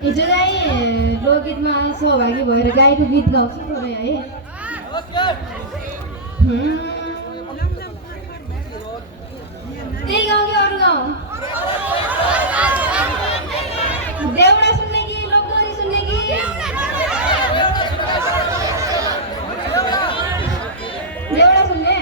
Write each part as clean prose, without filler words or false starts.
हिजो चाहिँ लोकगीतमा सहभागी भएर गाईको गीत गाउँछु थोरै है। त्यही गाउँ कि अरू गाउँ? देउडा सुन्ने कि लोकगीत सुन्ने कि? देउडा सुन्ने?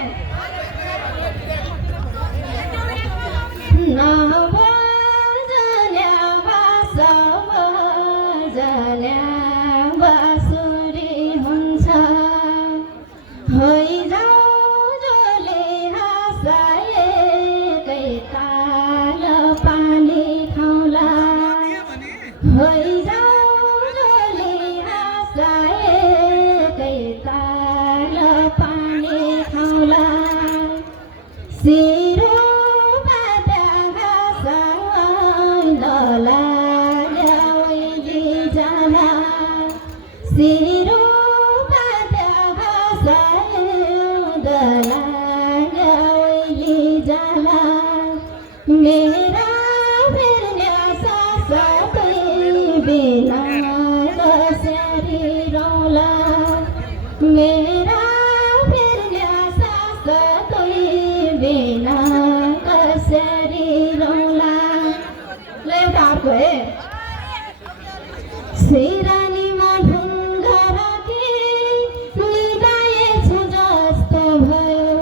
मेरा फिरने साथ बिना कसरी रौला मेरा फिरने साथ बिना कसरी रौला ले बाप है सिरानीमा ढुङ्गा राखे निदाएछु जस्तो भयो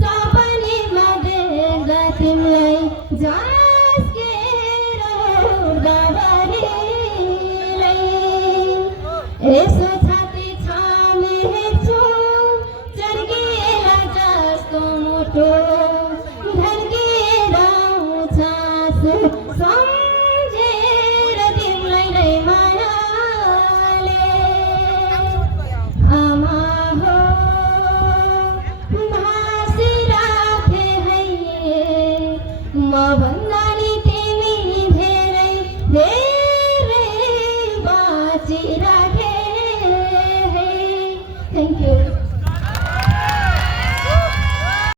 सपनीमा देख्दा तिमीलाई झस्केर उड्दा भरिलै यसो छाती छामे हेर्छु चर्किएला जस्तो मुटु धर्किएर आउँछ आँसु सम्झेर तिमीलाई नै मायाले आमा हो भाँसिराखे है म भन्दा नि तिमी धेरै धेरै बाँचिराखे है। Thank you.